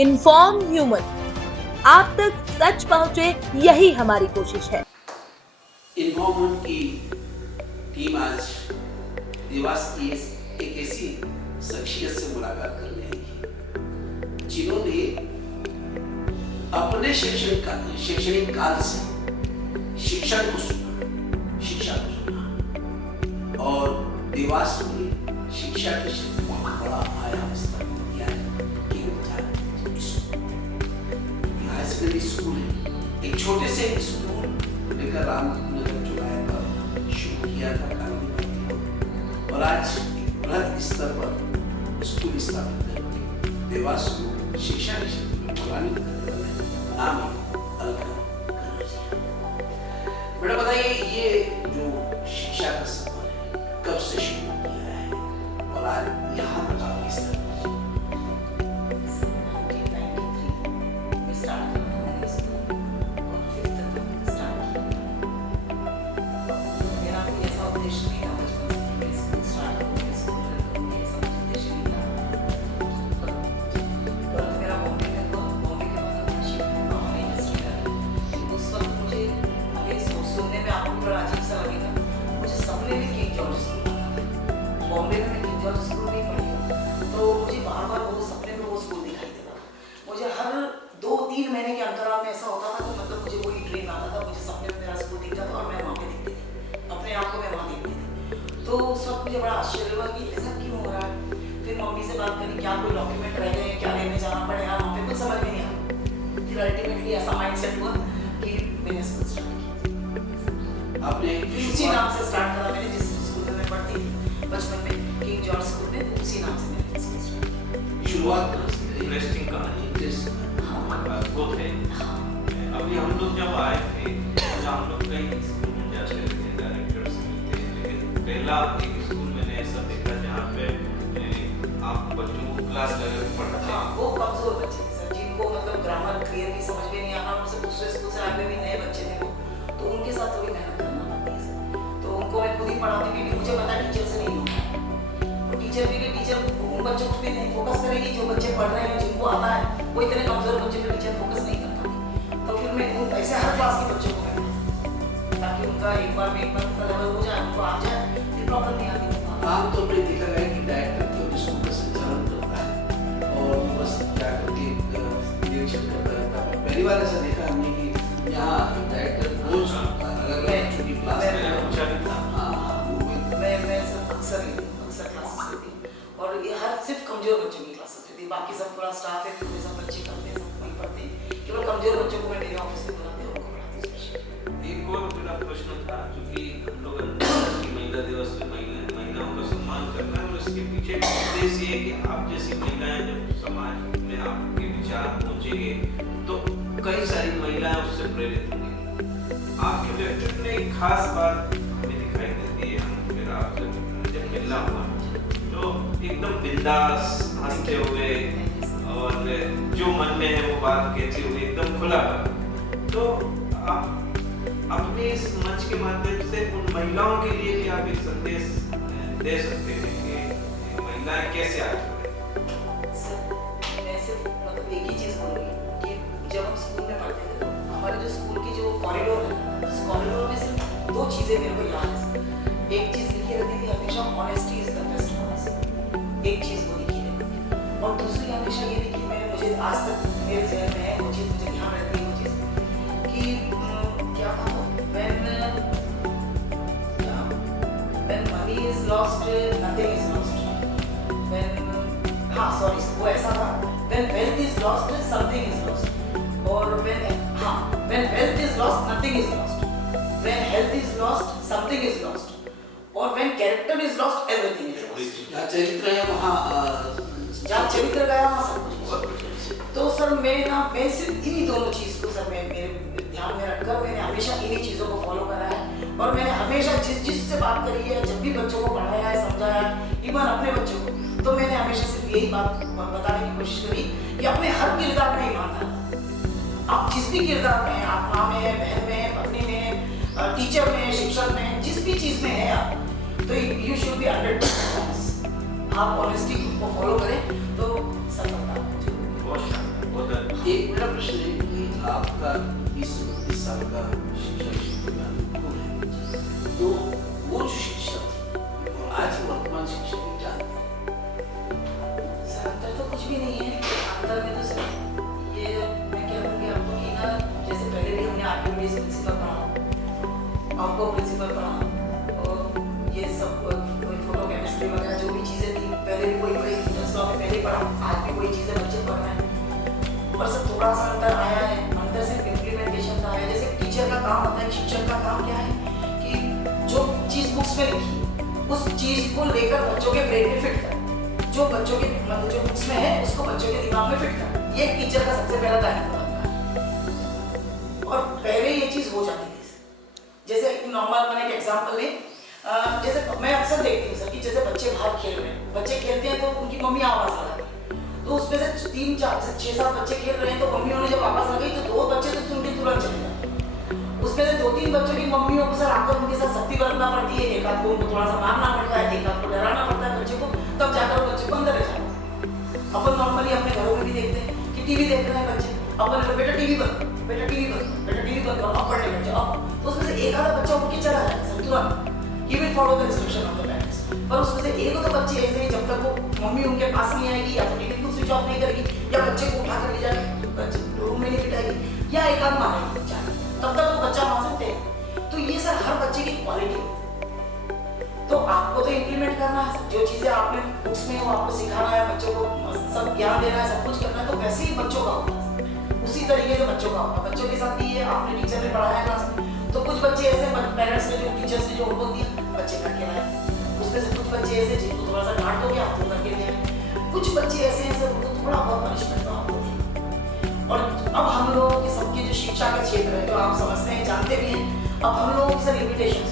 Inform human, आप तक सच पहुंचे, यही हमारी कोशिश है। इन्फॉर्म की टीम आज देवास की एक ऐसी शख्सियत से मुलाकात करने आई जिन्होंने अपने शैक्षणिक काल से शिक्षा को सुना और देवास में शिक्षा के क्षेत्र में बहुत बड़ा आयाम स्थापित किया है कि हाई सेकेंडरी स्कूल है। एक छोटे से स्कूल लेकर रामनगर चौराहे पर शुरू किया था कानूनी और आज बृहद स्तर पर स्कूल स्थापित करके देवास को शिक्षा के क्षेत्र में पुरानी नाम अलका बेटा बताइए, ये जो शिक्षा का सफर है कब से शुरू किया है और आज यहाँ तक आप किस तरह बॉम्बे में किंग जॉर्ज स्कूल में पढ़ी हूँ, तो मुझे बार-बार वो सपने में वो स्कूल दिखाई देता था। मुझे हर 2-3 महीने के अंतराल में ऐसा होता था कि मतलब मुझे वही ड्रीम आता था, मुझे सपने में मेरा स्कूल दिखता था और मैं वहाँ पे दिखती थी, अपने आप को मैं वहाँ देखती थी। तो उस वक्त मुझे बड़ा आश्चर्य हुआ कि ऐसा क्यों हो रहा है। फिर मम्मी से बात करी, क्या कोई डॉक्यूमेंट रह गए, क्या लेने जाना पड़ेगा, वहाँ पे कुछ समझ में नहीं आया। फिर अल्टीमेटली ऐसा माइंडसेट हुआ कि मैंने स्कूल स्टार्ट किया। आपने उसी नाम से स्टार्ट करा मैंने, जिस स्कूल में मैं पढ़ती थी बचपन में, किंग जॉर्ज स्कूल में, उसी नाम से मैंने शुरुआत इंटरेस्टिंग कहानी वो थे। अभी हम लोग जब आए थे तो हम लोग कई स्कूल में जाते थे, डायरेक्टर से मिलते हैं, लेकिन पहला एक स्कूल मैंने ऐसा देखा जहाँ पे आप बच्चों को क्लास लेवल पे पढ़ाते हैं। वो कमजोर बच्चे सर, जिनको मतलब ग्रामर क्लियरली समझ में नहीं आता, उनसे दूसरे स्कूल से आए हुए भी नए बच्चे थे वो, तो उनके साथ थोड़ी मेहनत करना पड़ती है। तो उनको मैं खुद ही पढ़ाती, क्योंकि मुझे पता है टीचर से नहीं होगा। टीचर भी उन बच्चों को भी नहीं फोकस करेगी जो बच्चे पढ़ रहे हैं, जिनको आता है। वो इतने कमजोर बच्चे पे टीचर फोकस नहीं करता। तो फिर मैं उन ऐसे हर क्लास के बच्चों को मैं, ताकि उनका एक बार में उनका लेवल हो जाए, उनको आ जाए, फिर प्रॉब्लम नहीं आती। आमतौर पर देखा गया कि डायरेक्टर जो स्कूल का संचालन करता है और बस डायरेक्टर के निरीक्षण करता रहता है। पहली बार ऐसा देखा हमने कि यहाँ डायरेक्टर रोज अलग-अलग छुट्टी क्लास में पूछा भी था। मैं अक्सर क्लासेस लेती हूँ और ये हर सिर्फ कमजोर बच्चों की क्लासेस लेती हूँ। बाकी सब पूरा स्टाफ है, पूरे सब बच्चे करते हैं, सब वही पढ़ते हैं। केवल कमजोर बच्चों को मैं मेरे ऑफिस में बुलाती हूँ, उनको पढ़ाती हूँ। एक और मेरा प्रश्न था, क्योंकि हम लोग महिला दिवस पे महिलाओं का सम्मान करना है और इसके पीछे उद्देश्य ये है कि आप जैसी महिलाएं जब समाज में आपके विचार पहुंचेंगे तो कई सारी महिलाएं उससे प्रेरित होंगी। आपके व्यक्तित्व में एक खास बात हमें दिखाई देती है। हम फिर आपसे जब मिलना हुआ तो एकदम बिंदास हंसते हुए और जो मन में है वो बात कहते हुए एकदम खुला। तो आप अपने इस मंच के माध्यम से उन महिलाओं के लिए भी आप एक संदेश दे सकते हैं कि महिलाएं कैसे आगे बढ़ें। सर, मैं सिर्फ मतलब एक ही चीज़ बोलूँगी कि जब हम स्कूल में पढ़ते थे तो हमारे जो स्कूल की जो कॉरिडोर है, उस कॉरिडोर में सिर्फ 2 चीज़ें मेरे को याद है। एक चीज़ लिखी रहती थी हमेशा, honesty is the best policy. एक चीज़ वो लिखी रहती थी और दूसरी हमेशा ये लिखी, मुझे आज तक मेरे जहन में है वो चीज़, मुझे ध्यान रहती है वो चीज़ कि क्या था, when money is lost, nothing is lost. वो ऐसा था, when wealth is lost, something is lost. और when wealth is lost, nothing is lost. When health is lost, something is lost. और when character is lost, everything is lost. जहाँ चरित्र है वहाँ जहाँ चरित्र गया वहाँ सब कुछ। तो सर मैं सिर्फ इन्हीं दोनों चीज़ को सर मेरे ध्यान में रखकर मैंने हमेशा इन्हीं चीज़ों को फॉलो करा है। और मैंने हमेशा जिससे बात करी है, जब भी बच्चों को पढ़ाया है, समझाया है, इवन अपने बच्चों को, तो मैंने हमेशा सिर्फ यही बात बताने की कोशिश करी कि अपने हर किरदार में ईमानदार। आप जिस भी किरदार में हैं, आप माँ में, बहन में, पत्नी में, टीचर में, शिक्षक में, जिस भी चीज़ में है आप, तो यू शुड बी 100%। आप ऑनेस्टी को फॉलो करें तो सफलता। तो कुछ भी नहीं है, अंदर में तो सिर्फ ये मैं क्या कहूँगी आपको कि ना, जैसे पहले भी हमने आरटीओ प्रिंसिपल पढ़ा, आपको प्रिंसिपल पढ़ा, और ये सब कोई फोटो केमिस्ट्री वगैरह जो भी चीज़ें थी पहले भी कोई पहले पढ़ा, आज भी कोई चीज़ें बच्चे पढ़ रहे हैं, पर सब थोड़ा सा अंतर आया है, अंतर सिर्फ इम्प्लीमेंटेशन का आया है। जैसे टीचर का काम होता है, शिक्षक का काम क्या है कि जो चीज़ बुक्स में लिखी उस चीज़ को लेकर बच्चों के ब्रेन में फिट कर, जो बच्चों के मतलब जो बुक्स में है उसको बच्चों के दिमाग में फिट कर, ये टीचर का सबसे पहला दायित्व बनता है। और पहले ये चीज़ हो जाती थी, जैसे नॉर्मल मैंने एक एग्जाम्पल लें, जैसे मैं अक्सर देखती हूँ सर कि जैसे बच्चे बाहर खेल रहे हैं, बच्चे खेलते हैं तो उनकी मम्मी आवाज़ लगाती है, तो उसमें से 3, 4, 6, 7 बच्चे खेल रहे हैं, तो मम्मियों ने जब आवाज़ लगाई तो 2 बच्चे तो सुन के तुरंत चले जाते हैं, उसमें से 2-3 बच्चों की मम्मियों को सर आकर उनके साथ सख्ती बरतना पड़ती है, एक आध को उनको थोड़ा सा मारना पड़ता है, एक आध को डराना पड़ता है बच्चे को, तब जाकर बच्चे को अंदर ले जाते हैं। अपन नॉर्मली अपने घरों में भी देखते हैं कि टीवी देख रहे हैं बच्चे, अपन बेटा टीवी बंद, बेटा टीवी बंद, बेटा टीवी बंद करो, अब पढ़ने बैठ जाओ, तो उसमें से एक आधा बच्चा उठ के चला जाए सर तुरंत, he will follow the instruction of the parents। पर उसमें से एक तो बच्चे ऐसे ही जब तक वो मम्मी उनके पास नहीं आएगी या तो टीवी को स्विच ऑफ नहीं करेगी या बच्चे को उठा कर ले जाएगी, बच्चे रूम में नहीं बिठाएगी या एक आध मारेगी बच्चा, तब तक वो बच्चा वहां से है। तो ये सर हर बच्चे की क्वालिटी है, तो आपको तो इम्प्लीमेंट करना है, जो चीजें आपने बुक्स में वो आपको सिखाना है, बच्चों को सब ज्ञान देना है, सब कुछ करना है, तो वैसे ही बच्चों का होता है, उसी तरीके से बच्चों का होता है। बच्चों के साथ भी ये आपने टीचर ने पढ़ाया क्लास में, तो कुछ बच्चे ऐसे पेरेंट्स ने जो टीचर्स ने जो होमवर्क दिया बच्चे करके लाए, उसमें से कुछ बच्चे ऐसे जिनको थोड़ा सा डांट दो आप वो करके ले आए, कुछ बच्चे ऐसे हैं सर उनको थोड़ा बहुत पनिशमेंट तो आपको दें। और अब हम लोगों के सबके जो शिक्षा का क्षेत्र है, जो आप समझते हैं जानते भी हैं, अब हम लोगों की सर लिमिटेशन,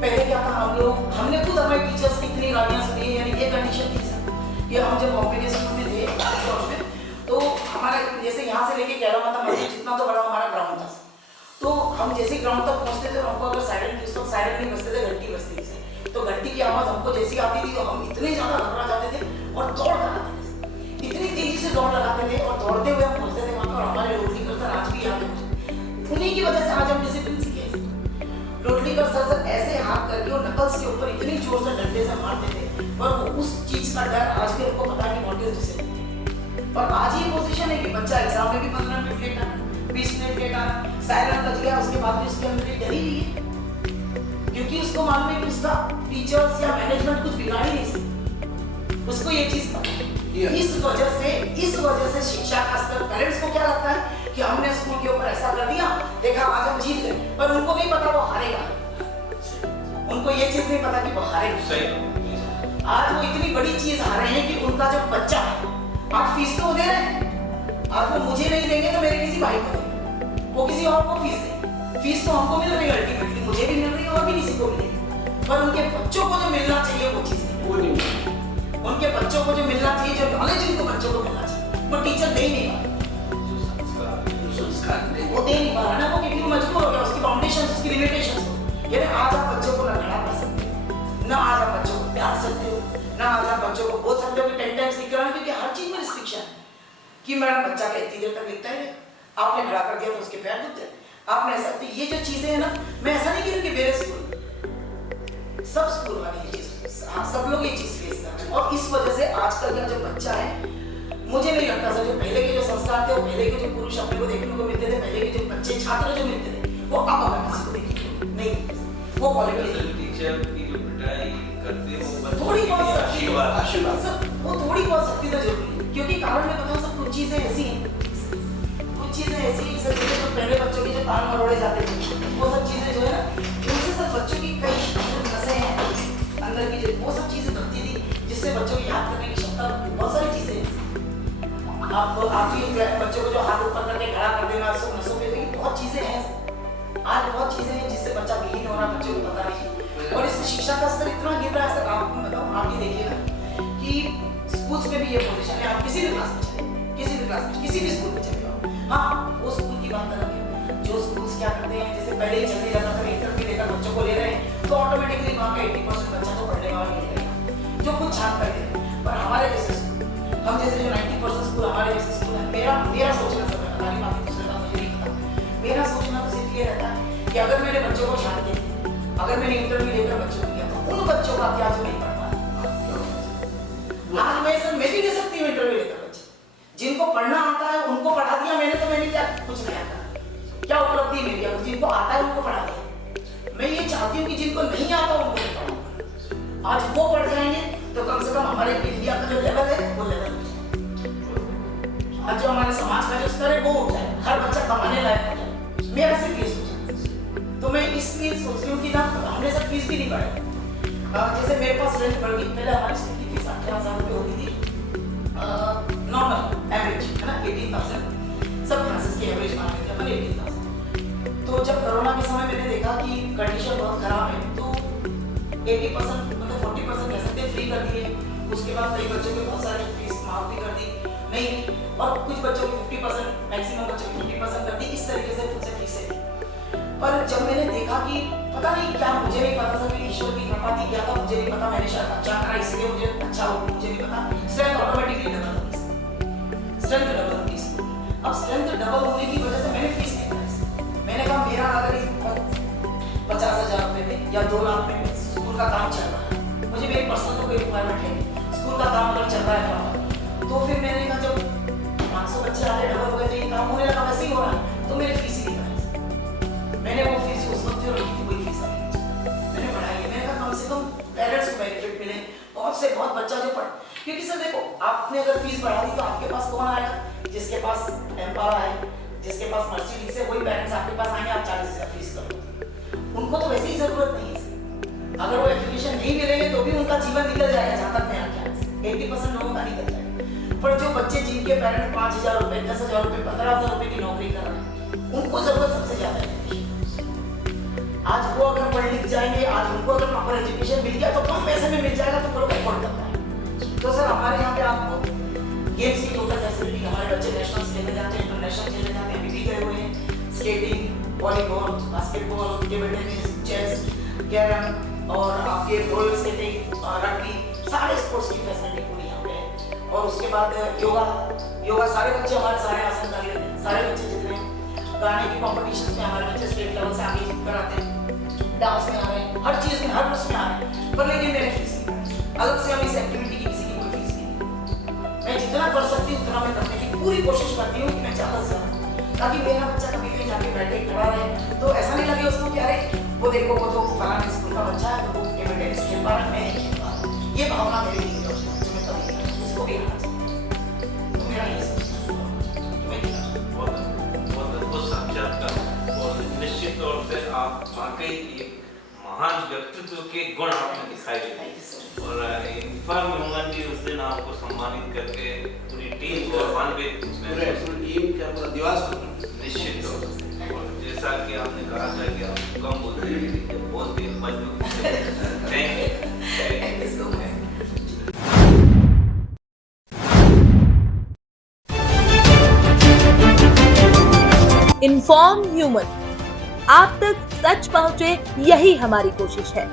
पहले क्या था, हमने खुद हमारे टीचर्स की इतनी गालियाँ सुनी, यानी ये कंडीशन थी सर कि हम जब बॉम्बे के स्कूल में थे तो हमारा जैसे यहाँ से लेके कैला माता मंदिर जितना तो बड़ा हमारा ग्राउंड था, तो हम जैसे ग्राउंड तक पहुँचते थे, हमको अगर साइलेंट उस वक्त साइलेंट नहीं बजते थे, घंटी बजती थी, तो घंटी की आवाज़ हमको जैसी आती थी तो हम इतने ज़्यादा घबरा जाते थे और दौड़ लगाते थे, इतनी तेजी से दौड़ लगाते थे और दौड़ते हुए हम पहुँचते थे वहाँ पर। हमारे रोटलीकर सर आज भी याद है, उन्हीं की वजह से आज हम डिसिप्लिन सीखे। रोटलीकर सर ऐसे हाथ करके और नकल्स के ऊपर इतनी जोर से डंडे से मारते थे, पर वो उस चीज़ का डर आज भी हमको पता है कि व्हाट इज डिसिप्लिन। और आज ये पोजीशन है कि बच्चा एग्जाम में भी 15 मिनट लेट आ, 20 मिनट लेट आ, साइलेंट बज गया, उसके बाद भी उसके अंदर ये डर ही नहीं है, क्योंकि उसको मालूम है कि उसका टीचर्स या मैनेजमेंट कुछ बिगाड़ ही नहीं सकते, उसको ये चीज पता है। इस वजह से शिक्षा का स्तर, पेरेंट्स को क्या लगता है कि हमने स्कूल के ऊपर ऐसा कर दिया, देखा आज हम जीत गए, पर उनको नहीं पता वो हारेगा, उनको ये चीज नहीं पता कि वो हारेगा। आज वो इतनी बड़ी चीज हारे हैं कि उनका जो बच्चा है, आज फीस तो दे रहे हैं, आज वो मुझे नहीं देंगे तो मेरे किसी भाई को देंगे, वो किसी और को फीस देंगे, फीस तो हमको मिल रही है, अल्टीमेटली मुझे भी मिल रही है और भी किसी को मिलेगी, पर उनके बच्चों को जो मिलना चाहिए वो चीज वो नहीं मिली। उनके बच्चों को जो मिलना चाहिए, जो नॉलेज उनको बच्चों को मिलना चाहिए, वो टीचर दे नहीं पा रहा, वो दे नहीं पा रहा ना, वो क्योंकि मजबूर हो गया, उसकी फाउंडेशन, उसकी लिमिटेशंस हो। यानी आज आप बच्चों को ना खड़ा कर सकते हो, ना आज आप बच्चों को प्यार सकते हो, ना आज आप बच्चों को बोल सकते हो कि 10 टाइम्स लिख रहा है, क्योंकि हर चीज में रिस्ट्रिक्शन है कि मैडम बच्चा का इतनी देर तक लिखता है, आपने खड़ा कर दिया तो उसके पैर दुखते हैं, आपने ऐसा, तो ये जो चीजें हैं ना, मैं ऐसा नहीं कह रही कि मेरे स्कूल, सब स्कूल वाले ये चीज, हाँ सब लोग ये चीज फेस कर रहे हैं। और इस वजह से आजकल का जो बच्चा है, मुझे नहीं लगता सर जो पहले के जो संस्कार थे, वो पहले के जो पुरुष अपने को देखने को मिलते थे, पहले के जो बच्चे छात्र जो मिलते थे, वो अब अगर किसी को देखेंगे नहीं, वो क्वालिटी टीचर की जो पिटाई करते हैं वो थोड़ी बहुत आशीर्वाद सर, वो थोड़ी बहुत सख्ती तो जरूरी है, क्योंकि कारण मैं बताऊँ सर, कुछ चीजें ऐसी हैं, कुछ चीजें ऐसी हैं सर, जैसे तो पहले बच्चों के जो कान मरोड़े जाते थे, वो सब चीजें जो है ना, उनसे सर बच्चों की कई नसें हैं अंदर की, जो वो सब चीजें दबती थी, जिससे बच्चों की याद करने की क्षमता, बहुत सारी चीजें हैं। आप बच्चों को जो हाथ ऊपर करके खड़ा कर देना, सब नसों पे, बहुत चीजें हैं आज, बहुत चीजें हैं जिससे बच्चा विहीन हो रहा, बच्चों को पता नहीं, और इससे शिक्षा का स्तर इतना गिर रहा है सर। आपको बताऊँ, आप ये देखिएगा कि स्कूल्स में भी ये पोजीशन है, आप किसी भी क्लास में चले, किसी भी क्लास में, किसी भी स्कूल में चले जाओ, हाँ वो स्कूल की बात करेंगे, जो स्कूल्स क्या करते हैं, जैसे पहले ही चलने लगा था, इंटरव्यू लेकर बच्चों को ले रहे हैं, तो ऑटोमेटिकली वहाँ का 80% बच्चा तो पढ़ने वाला मिल जाएगा, जो कुछ छान कर दे। पर हमारे जैसे स्कूल, हम जैसे जो 90% स्कूल हमारे जैसे स्कूल है, मेरा सोचना सर, हमारी बात दूसरे का मुझे नहीं पता, मेरा सोचना तो सिर्फ ये रहता है कि अगर मेरे बच्चों को छान के, अगर मैंने इंटरव्यू लेकर बच्चों को दिया, तो उन बच्चों का क्या जो नहीं पढ़ पाया, आज मैं सर मैं भी जिनको पढ़ना आता है उनको पढ़ा दिया मैंने, तो मैंने क्या कुछ नया करा, क्या उपलब्धि मिल गया? जिनको आता है उनको पढ़ा दिया। मैं ये चाहती हूँ कि जिनको नहीं आता उनको नहीं पढ़ाऊँ। आज वो पढ़ जाएंगे तो कम से कम हमारे इंडिया का जो लेवल है वो लेवल हो जाए। आज जो हमारे समाज का जो स्तर है वो उठ जाए, हर बच्चा कमाने लायक हो जाए, मेरा से फीस हो जाए। तो मैं इसलिए सोच रही हूँ कि ना हमने सब फीस भी नहीं बढ़ाई। जैसे मेरे पास रेंट बढ़ गई, पहले हमारी स्कूल की फीस 18,000 रुपये होती थी नॉर्मल एवरेज, है ना, 18,000 सब क्लासेस की एवरेज मान लेते अपन 18,000। तो जब कोरोना के समय मैंने देखा कि कंडीशन बहुत खराब है तो 80% मतलब 40% कह सकते फ्री कर दिए। उसके बाद कई बच्चों के बहुत सारे फीस माफ भी कर दी नहीं, और कुछ बच्चों की 50%, मैक्सिमम बच्चों की 50% कर दी। इस तरीके से खुद से फीसें दी। पर जब मैंने देखा कि पता नहीं क्या, मुझे नहीं पता था कि ईश्वर की कृपा थी क्या था, मुझे नहीं पता, मैंने शायद अच्छा करा इसलिए मुझे अच्छा हो, मुझे नहीं पता। स्ट्रेंथ ऑटोमेटिकली डबल होगी, स्ट्रेंथ डबल होगी इसकी। अब स्ट्रेंथ डबल होने की वजह से मैंने फीस नहीं करा। मैंने कहा मेरा अगर 50,000 रुपये में या 2 लाख में स्कूल का काम चल रहा है, मुझे मेरी पर्सनल तो कोई रिक्वायरमेंट है, स्कूल का काम अगर चल रहा है तो फिर मैंने कहा जब 500 बच्चे आगे डबल हो गए तो ये काम होने लगा, वैसे ही हो रहा है, तो मेरी फीस ही नहीं बढ़ाई। मैंने वो फीस उस वक्त जो रखी थी वही फीस मैंने बढ़ाई है। मैंने कहा कम से कम पेरेंट्स को बेनिफिट मिले, बहुत से बहुत बच्चा जो पढ़, क्योंकि सर देखो आपने अगर फीस बढ़ा दी तो आपके पास कौन आएगा? जिसके पास एम्पावर है, जिसके पास मर्सिडीज है, वही पेरेंट्स आपके पास आएंगे। आप 40,000 फीस करो, उनको तो वैसे ही जरूरत नहीं है। अगर वो एजुकेशन नहीं मिलेंगे तो भी उनका जीवन निकल जाएगा, जहाँ तक मेरा ख्याल है 80% लोगों का निकल जाएगा। पर जो बच्चे जिनके पेरेंट्स 5,000 रुपए, 10,000 रुपए, 15,000 रुपए की नौकरी कर रहे हैं, उनको जरूरत सबसे ज्यादा है। आज वो अगर पढ़ लिख जाएंगे, आज उनको अगर प्रॉपर एजुकेशन मिल गया तो कम पैसे में मिल जाएगा, तो वो लोग अफोर्ड कर पाएंगे। तो सर हमारे यहाँ पे आपको गेम्स की टोटल फैसिलिटी, हमारे बच्चे नेशनल खेलने जाते हैं, इंटरनेशनल खेलने जाते हैं, अभी भी गए हुए हैं। Skating, volleyball, basketball, table tennis, chess, carrom और आपके रोलर स्केटिंग, रग्बी, सारे स्पोर्ट्स की फैसिलिटी पूरी यहाँ पे है। और उसके बाद योगा सारे बच्चे हमारे सारे आसन कर लेते हैं, सारे बच्चे जितने गाने की कॉम्पिटिशन में हमारे बच्चे स्टेट लेवल से आगे कराते हैं, डांस में आ रहे हैं, हर चीज में, हर उसमें आ रहे हैं। पर लेकिन मेरी फीस नहीं, अलग से हम इस एक्टिविटी की किसी की कोई फीस नहीं। मैं जितना कर सकती हूँ उतना मैं करने की पूरी कोशिश करती हूँ कि मैं ज़्यादा से ज़्यादा, ताकि मेरा बच्चा कभी कहीं जाके बैठे खड़ा रहे तो ऐसा नहीं लगे उसको कि अरे वो देखो वो तो फलाने स्कूल का बच्चा है, वो टेबल टेनिस खेल पा रहा है, मैं नहीं खेल पा रहा। ये भावना मेरी नहीं है, जो मैं कभी इसको भी आना चाहिए। तो मेरा ये निश्चित तौर से आप वाकई एक महान व्यक्तित्व के गुण आपने दिखाई दिए और इन्फॉर्म ह्यूमन भी उस दिन आपको सम्मानित करके पूरी टीम को सम्मानित निश्चित तौर से। और जैसा कि आपने कहा था कि आप कम बोलते हैं, बहुत ही मजबूत। Thank you so much. Inform human, आप तक सच पहुंचे, यही हमारी कोशिश है।